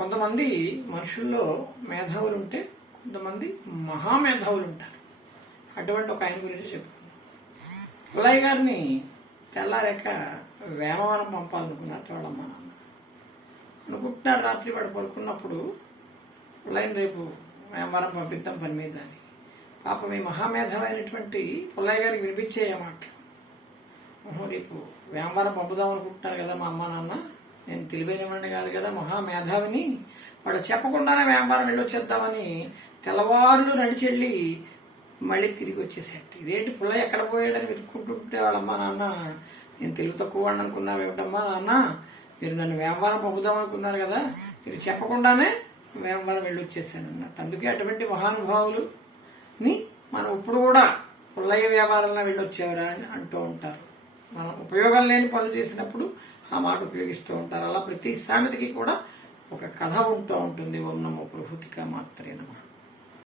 కొంతమంది మనుషుల్లో మేధావులు ఉంటే కొంతమంది మహామేధావులు ఉంటారు. అటువంటి ఒక ఆయన గురించి చెప్పుకున్నాం. పుల్లయ్య గారిని తెల్లారేక వేమవరం పంపాలనుకున్నారు వాళ్ళమ్మ నాన్న. అనుకుంటున్నారు రాత్రి వాడు పడుకున్నప్పుడు పుల్లయ్యని రేపు వేమవరం పంపిద్దాం పని మీద అని. పాపం ఈ మహామేధావైనటువంటి పుల్లయ్య గారికి వినిపించేయ మాటలు. రేపు వేమవరం పంపుదాం అనుకుంటున్నారు కదా మా అమ్మ నాన్న, నేను తెలివైనవాడిని కాదు కదా, మహామేధావిని, వాడు చెప్పకుండానే వేమవరం వెళ్ళి వచ్చేద్దామని తెల్లవారులు నడిచెళ్ళి మళ్ళీ తిరిగి వచ్చేసేట. ఇదేంటి పుల్లయ్య ఎక్కడ పోయాడని వెతుక్కుంటుంటే వాళ్ళమ్మ నాన్న, నేను తెలుగు తక్కువ వాడిని అనుకున్నావు ఏమిటమ్మా నాన్న, మీరు నన్ను వేమవరం పంపుదాం అనుకున్నారు కదా, మీరు చెప్పకుండానే వేమవరం వెళ్ళి వచ్చేసాను అన్నట్టు. అందుకే అటువంటి మహానుభావులని మనం ఇప్పుడు కూడా పుల్లయ్య వ్యాపారంలో వెళ్ళొచ్చేవరా అని అంటూ ఉంటారు. మనం ఉపయోగం లేని పనులు చేసినప్పుడు ఆ మాట ఉపయోగిస్తూ ఉంటారు. అలా ప్రతి సామెతకి కూడా ఒక కథ ఉంటూ ఉంటుంది. ఓం నమో ప్రభుతిక మాత్రే.